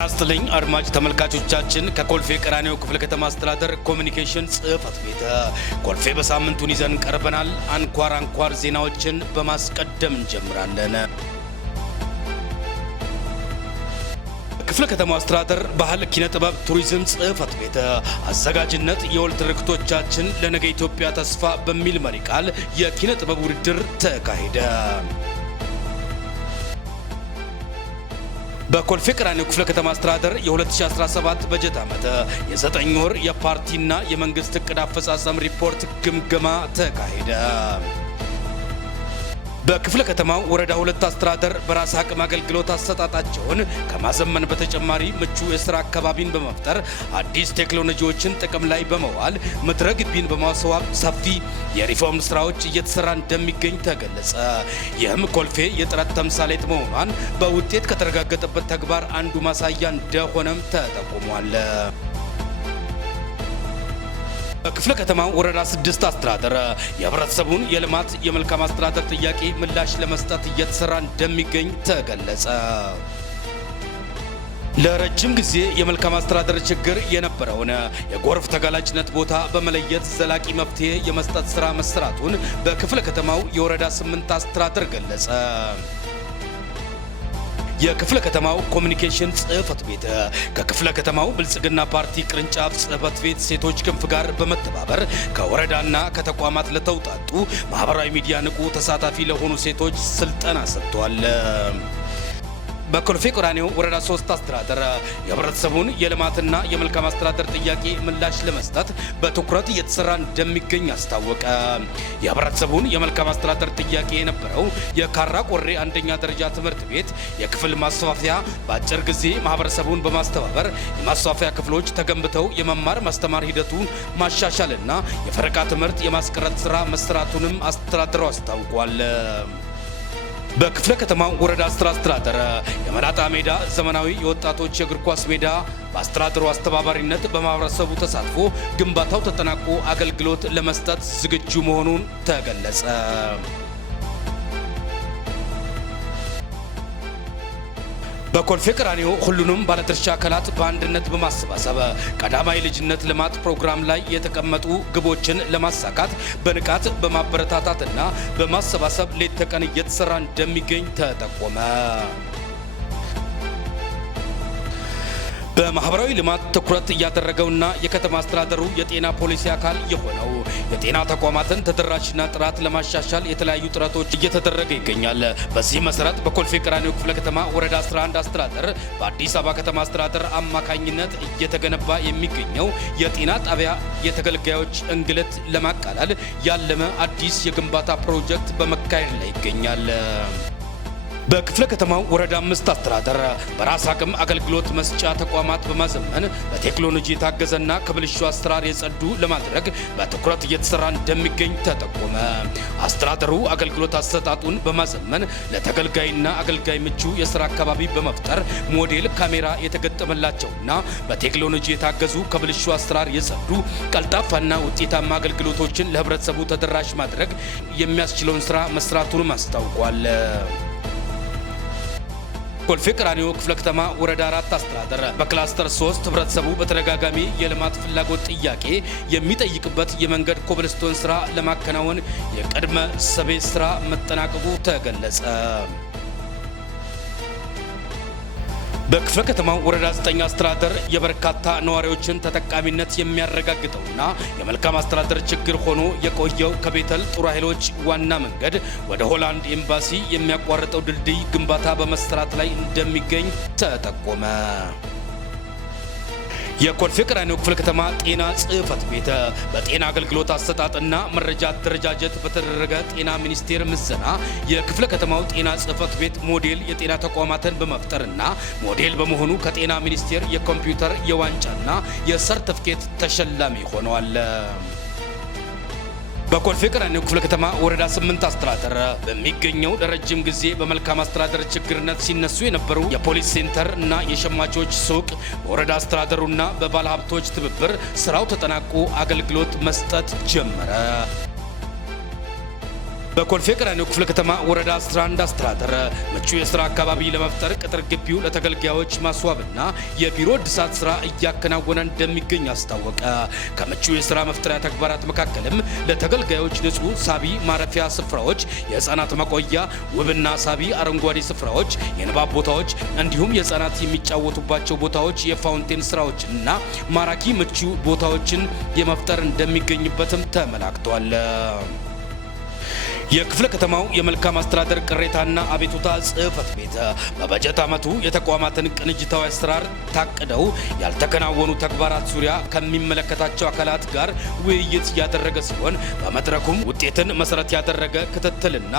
አስተለኝ አድማጭ ተመልካቾቻችን ከኮልፌ ቀራኒዮ ክፍለ ከተማ አስተዳደር ኮሙኒኬሽን ጽህፈት ቤት ኮልፌ በሳምንቱን ይዘን ቀርበናል። አንኳር ዜናዎችን በማስቀደም እንጀምራለን። ክፍለ ከተማው አስተዳደር ባህል ኪነ ጥበብ ቱሪዝም ጽህፈት ቤት አዘጋጅነት የወል ትርክቶቻችን ለነገ ኢትዮጵያ ተስፋ በሚል መሪ ቃል የኪነ ጥበብ ውድድር ተካሄደ። በኮልፌ ቀራኒዮ ክፍለ ከተማ አስተዳደር የ2017 በጀት ዓመት የ9 ወር የፓርቲና የመንግስት እቅድ አፈጻጸም ሪፖርት ግምገማ ተካሄደ። በክፍለ ከተማው ወረዳ 2 አስተዳደር በራስ አቅም አገልግሎት አሰጣጣቸውን ከማዘመን በተጨማሪ ምቹ የሥራ አካባቢን በመፍጠር አዲስ ቴክኖሎጂዎችን ጥቅም ላይ በመዋል ምድረ ግቢን በማስዋብ ሰፊ የሪፎርም ስራዎች እየተሰራ እንደሚገኝ ተገለጸ። ይህም ኮልፌ የጥረት ተምሳሌት መሆኗን በውጤት ከተረጋገጠበት ተግባር አንዱ ማሳያ እንደሆነም ተጠቁሟል። ክፍለ ከተማው ወረዳ 6 አስተዳደር የህብረተሰቡን የልማት የመልካም አስተዳደር ጥያቄ ምላሽ ለመስጠት እየተሰራ እንደሚገኝ ተገለጸ። ለረጅም ጊዜ የመልካም አስተዳደር ችግር የነበረውን የጎርፍ ተጋላጭነት ቦታ በመለየት ዘላቂ መፍትሄ የመስጠት ስራ መሰራቱን በክፍለ ከተማው የወረዳ 8 አስተዳደር ገለጸ። የክፍለ ከተማው ኮሙኒኬሽን ጽህፈት ቤት ከክፍለ ከተማው ብልጽግና ፓርቲ ቅርንጫፍ ጽህፈት ቤት ሴቶች ክንፍ ጋር በመተባበር ከወረዳና ከተቋማት ለተውጣጡ ማህበራዊ ሚዲያ ንቁ ተሳታፊ ለሆኑ ሴቶች ስልጠና ሰጥቷል። በኮልፌ ቀራኒዮ ወረዳ 3 አስተዳደር የህብረተሰቡን የልማትና የመልካም አስተዳደር ጥያቄ ምላሽ ለመስጠት በትኩረት እየተሰራ እንደሚገኝ አስታወቀ። የህብረተሰቡን የመልካም አስተዳደር ጥያቄ የነበረው የካራ ቆሬ አንደኛ ደረጃ ትምህርት ቤት የክፍል ማስፋፊያ በአጭር ጊዜ ማህበረሰቡን በማስተባበር የማስፋፊያ ክፍሎች ተገንብተው የመማር ማስተማር ሂደቱን ማሻሻልና የፈረቃ ትምህርት የማስቀረት ስራ መሰራቱንም አስተዳደሩ አስታውቋል። በክፍለ ከተማው ወረዳ 10 አስተዳደር የመላጣ ሜዳ ዘመናዊ የወጣቶች የእግር ኳስ ሜዳ በአስተዳደሩ አስተባባሪነት በማህበረሰቡ ተሳትፎ ግንባታው ተጠናቆ አገልግሎት ለመስጠት ዝግጁ መሆኑን ተገለጸ። በኮልፌ ቀራኒዮ ሁሉንም ባለድርሻ አካላት በአንድነት በማሰባሰብ ቀዳማይ ልጅነት ልማት ፕሮግራም ላይ የተቀመጡ ግቦችን ለማሳካት በንቃት በማበረታታትና በማሰባሰብ ሌት ተቀን እየተሰራ እንደሚገኝ ተጠቆመ። በማህበራዊ ልማት ትኩረት እያደረገውና የከተማ አስተዳደሩ የጤና ፖሊሲ አካል የሆነው የጤና ተቋማትን ተደራሽና ጥራት ለማሻሻል የተለያዩ ጥረቶች እየተደረገ ይገኛል። በዚህ መሰረት በኮልፌ ቀራኒዮ ክፍለ ከተማ ወረዳ 11 አስተዳደር በአዲስ አበባ ከተማ አስተዳደር አማካኝነት እየተገነባ የሚገኘው የጤና ጣቢያ የተገልጋዮች እንግልት ለማቃለል ያለመ አዲስ የግንባታ ፕሮጀክት በመካሄድ ላይ ይገኛል። በክፍለ ከተማው ወረዳ 5 አስተዳደር በራስ አቅም አገልግሎት መስጫ ተቋማት በማዘመን በቴክኖሎጂ የታገዘና ከብልሹ አሰራር የጸዱ ለማድረግ በትኩረት እየተሰራ እንደሚገኝ ተጠቆመ። አስተዳደሩ አገልግሎት አሰጣጡን በማዘመን ለተገልጋይና አገልጋይ ምቹ የሥራ አካባቢ በመፍጠር ሞዴል ካሜራ የተገጠመላቸውና በቴክኖሎጂ የታገዙ ከብልሹ አሰራር የጸዱ ቀልጣፋና ውጤታማ አገልግሎቶችን ለህብረተሰቡ ተደራሽ ማድረግ የሚያስችለውን ስራ መስራቱንም አስታውቋል። ኮልፌ ቀራኒዮ ክፍለ ከተማ ወረዳ 4 አስተዳደር በክላስተር 3 ህብረተሰቡ በተደጋጋሚ የልማት ፍላጎት ጥያቄ የሚጠይቅበት የመንገድ ኮብልስቶን ስራ ለማከናወን የቅድመ ሰቤት ስራ መጠናቀቁ ተገለጸ። በክፍለ ከተማው ወረዳ 9 አስተዳደር የበርካታ ነዋሪዎችን ተጠቃሚነት የሚያረጋግጠውና የመልካም አስተዳደር ችግር ሆኖ የቆየው ከቤተል ጦር ኃይሎች ዋና መንገድ ወደ ሆላንድ ኤምባሲ የሚያቋርጠው ድልድይ ግንባታ በመሰራት ላይ እንደሚገኝ ተጠቆመ። የኮልፌ ቀራኒዮ ክፍለ ከተማ ጤና ጽህፈት ቤት በጤና አገልግሎት አሰጣጥና መረጃ አደረጃጀት በተደረገ ጤና ሚኒስቴር ምዘና የክፍለ ከተማው ጤና ጽህፈት ቤት ሞዴል የጤና ተቋማትን በመፍጠርና ሞዴል በመሆኑ ከጤና ሚኒስቴር የኮምፒውተር የዋንጫና የሰርቲፊኬት ተሸላሚ ሆነዋል። በኮልፌ ቀራኒዮ ክፍለ ከተማ ወረዳ 8 አስተዳደር በሚገኘው ለረጅም ጊዜ በመልካም አስተዳደር ችግርነት ሲነሱ የነበሩ የፖሊስ ሴንተር እና የሸማቾች ሱቅ በወረዳ አስተዳደሩና በባለሀብቶች ትብብር ስራው ተጠናቆ አገልግሎት መስጠት ጀመረ። በኮልፌ ቀራኒዮ ክፍለ ከተማ ወረዳ 11 አስተዳደር ምቹ የሥራ አካባቢ ለመፍጠር ቅጥር ግቢው ለተገልጋዮች ማስዋብና የቢሮ እድሳት ሥራ እያከናወነ እንደሚገኝ አስታወቀ። ከምቹ የሥራ መፍጠሪያ ተግባራት መካከልም ለተገልጋዮች ንጹህ ሳቢ ማረፊያ ስፍራዎች፣ የሕፃናት ማቆያ፣ ውብና ሳቢ አረንጓዴ ስፍራዎች፣ የንባብ ቦታዎች እንዲሁም የሕፃናት የሚጫወቱባቸው ቦታዎች፣ የፋውንቴን ስራዎችና ማራኪ ምቹ ቦታዎችን የመፍጠር እንደሚገኝበትም ተመላክቷል። የክፍለ ከተማው የመልካም አስተዳደር ቅሬታና አቤቱታ ጽሕፈት ቤት በበጀት ዓመቱ የተቋማትን ቅንጅታዊ አሰራር ታቅደው ያልተከናወኑ ተግባራት ዙሪያ ከሚመለከታቸው አካላት ጋር ውይይት ያደረገ ሲሆን በመድረኩም ውጤትን መሰረት ያደረገ ክትትልና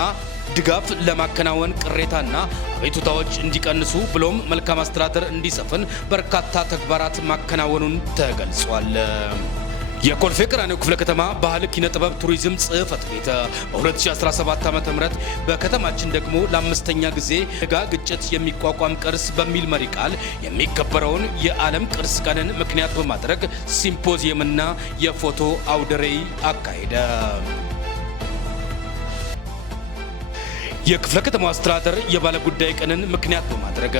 ድጋፍ ለማከናወን ቅሬታና አቤቱታዎች እንዲቀንሱ ብሎም መልካም አስተዳደር እንዲሰፍን በርካታ ተግባራት ማከናወኑን ተገልጿል። የኮልፌ ቀራኒዮ ክፍለ ከተማ ባህል ኪነ ጥበብ ቱሪዝም ጽሕፈት ቤት በ2017 ዓ.ም በከተማችን ደግሞ ለአምስተኛ ጊዜ ጋ ግጭት የሚቋቋም ቅርስ በሚል መሪ ቃል የሚከበረውን የዓለም ቅርስ ቀንን ምክንያት በማድረግ ሲምፖዚየምና የፎቶ አውደ ርዕይ አካሄደ። የክፍለ ከተማው አስተዳደር የባለ ጉዳይ ቀንን ምክንያት በማድረግ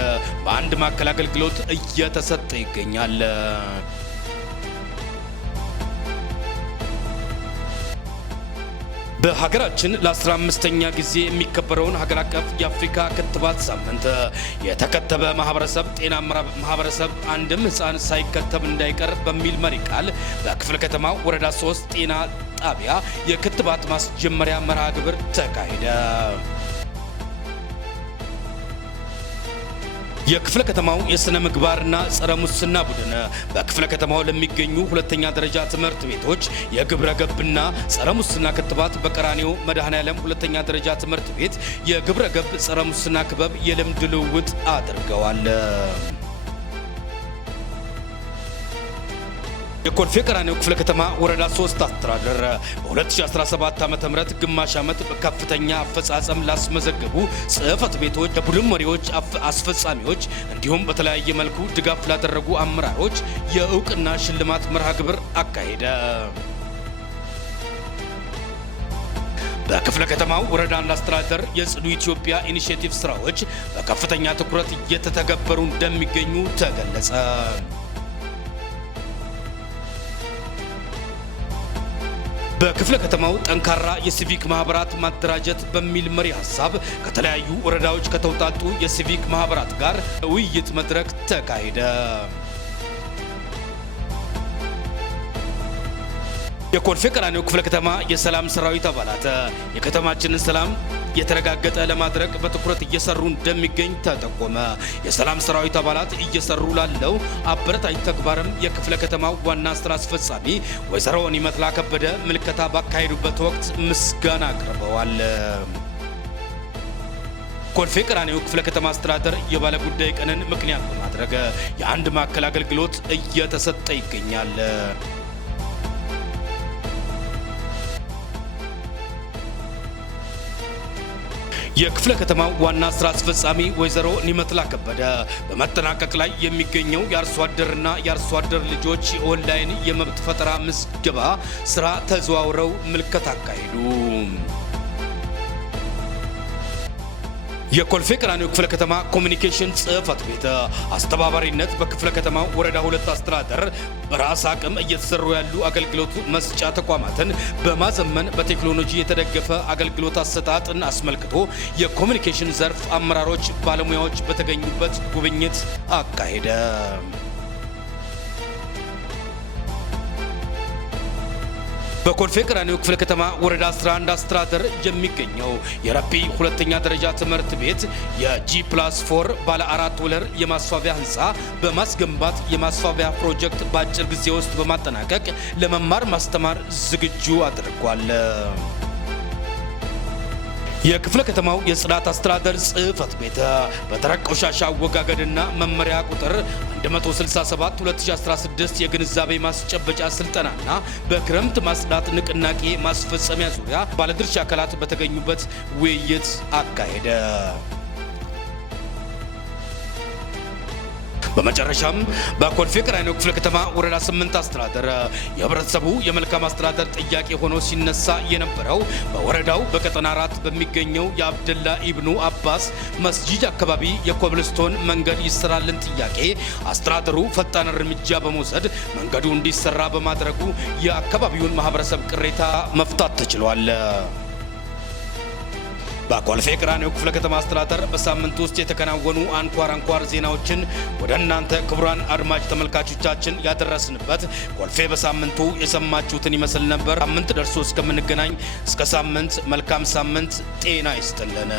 በአንድ ማዕከል አገልግሎት እየተሰጠ ይገኛል። በሀገራችን ለ15ኛ ጊዜ የሚከበረውን ሀገር አቀፍ የአፍሪካ ክትባት ሳምንት የተከተበ ማህበረሰብ ጤናማ ማህበረሰብ አንድም ሕፃን ሳይከተብ እንዳይቀር በሚል መሪ ቃል በክፍለ ከተማው ወረዳ 3 ጤና ጣቢያ የክትባት ማስጀመሪያ መርሃ ግብር ተካሄደ። የክፍለ ከተማው የሥነ ምግባርና ጸረ ሙስና ቡድን በክፍለ ከተማው ለሚገኙ ሁለተኛ ደረጃ ትምህርት ቤቶች የግብረ ገብና ጸረ ሙስና ክትባት በቀራኒዮ መድኃኔዓለም ሁለተኛ ደረጃ ትምህርት ቤት የግብረ ገብ ጸረ ሙስና ክበብ የልምድ ልውውጥ አድርገዋል። የኮልፌ ቀራኒዮ ክፍለ ከተማ ወረዳ 3 አስተዳደር በ2017 ዓ.ም ግማሽ ዓመት በከፍተኛ አፈጻጸም ላስመዘገቡ ጽሕፈት ቤቶች፣ የቡድን መሪዎች፣ አስፈጻሚዎች እንዲሁም በተለያየ መልኩ ድጋፍ ላደረጉ አመራሮች የእውቅና ሽልማት መርሃ ግብር አካሄደ። በክፍለ ከተማው ወረዳና አስተዳደር የጽዱ ኢትዮጵያ ኢኒሼቲቭ ስራዎች በከፍተኛ ትኩረት እየተተገበሩ እንደሚገኙ ተገለጸ። በክፍለ ከተማው ጠንካራ የሲቪክ ማህበራት ማደራጀት በሚል መሪ ሐሳብ ከተለያዩ ወረዳዎች ከተውጣጡ የሲቪክ ማህበራት ጋር ውይይት መድረክ ተካሄደ። የኮልፌ ቀራኒዮ ክፍለ ከተማ የሰላም ሰራዊት አባላት የከተማችንን ሰላም የተረጋገጠ ለማድረግ በትኩረት እየሰሩ እንደሚገኝ ተጠቆመ። የሰላም ሰራዊት አባላት እየሰሩ ላለው አበረታች ተግባርም የክፍለ ከተማው ዋና ስራ አስፈጻሚ ወይዘሮ ኒመትላ ከበደ ምልከታ ባካሄዱበት ወቅት ምስጋና አቅርበዋል። ኮልፌ ቀራኒዮ ክፍለ ከተማ አስተዳደር የባለ ጉዳይ ቀንን ምክንያት በማድረግ የአንድ ማዕከል አገልግሎት እየተሰጠ ይገኛል። የክፍለ ከተማው ዋና ስራ አስፈጻሚ ወይዘሮ ኒመትላ ከበደ በመጠናቀቅ ላይ የሚገኘው የአርሶ አደርና የአርሶ አደር ልጆች የኦንላይን የመብት ፈጠራ ምዝገባ ስራ ተዘዋውረው ምልከታ አካሄዱ። የኮልፌ ቀራኒዮ ክፍለ ከተማ ኮሚኒኬሽን ጽሕፈት ቤት አስተባባሪነት በክፍለ ከተማው ወረዳ 2 አስተዳደር በራስ አቅም እየተሰሩ ያሉ አገልግሎት መስጫ ተቋማትን በማዘመን በቴክኖሎጂ የተደገፈ አገልግሎት አሰጣጥን አስመልክቶ የኮሚኒኬሽን ዘርፍ አመራሮች፣ ባለሙያዎች በተገኙበት ጉብኝት አካሄደ። በኮልፌ ቀራኒዮ ክፍለ ከተማ ወረዳ 11 አስተዳደር የሚገኘው የረቢ ሁለተኛ ደረጃ ትምህርት ቤት የጂ+4 ባለ 4 ወለል የማስፋቢያ ህንፃ በማስገንባት የማስፋቢያ ፕሮጀክት በአጭር ጊዜ ውስጥ በማጠናቀቅ ለመማር ማስተማር ዝግጁ አድርጓል። የክፍለ ከተማው የጽዳት አስተዳደር ጽሕፈት ቤት በደረቅ ቆሻሻ አወጋገድና መመሪያ ቁጥር 167/2016 የግንዛቤ ማስጨበጫ ስልጠናና በክረምት ማጽዳት ንቅናቄ ማስፈጸሚያ ዙሪያ ባለድርሻ አካላት በተገኙበት ውይይት አካሄደ። በመጨረሻም በኮልፌ ቀራኒዮ ክፍለ ከተማ ወረዳ 8 አስተዳደር የህብረተሰቡ የመልካም አስተዳደር ጥያቄ ሆኖ ሲነሳ የነበረው በወረዳው በቀጠና 4 በሚገኘው የአብደላ ኢብኑ አባስ መስጂድ አካባቢ የኮብልስቶን መንገድ ይሰራልን ጥያቄ አስተዳደሩ ፈጣን እርምጃ በመውሰድ መንገዱ እንዲሰራ በማድረጉ የአካባቢውን ማህበረሰብ ቅሬታ መፍታት ተችሏል። በኮልፌ ቀራኒዮ ክፍለ ከተማ አስተዳደር በሳምንት ውስጥ የተከናወኑ አንኳር ዜናዎችን ወደ እናንተ ክቡራን አድማጭ ተመልካቾቻችን ያደረስንበት ኮልፌ በሳምንቱ የሰማችሁትን ይመስል ነበር። ሳምንት ደርሶ እስከምንገናኝ እስከ ሳምንት መልካም ሳምንት ጤና ይስጥልን።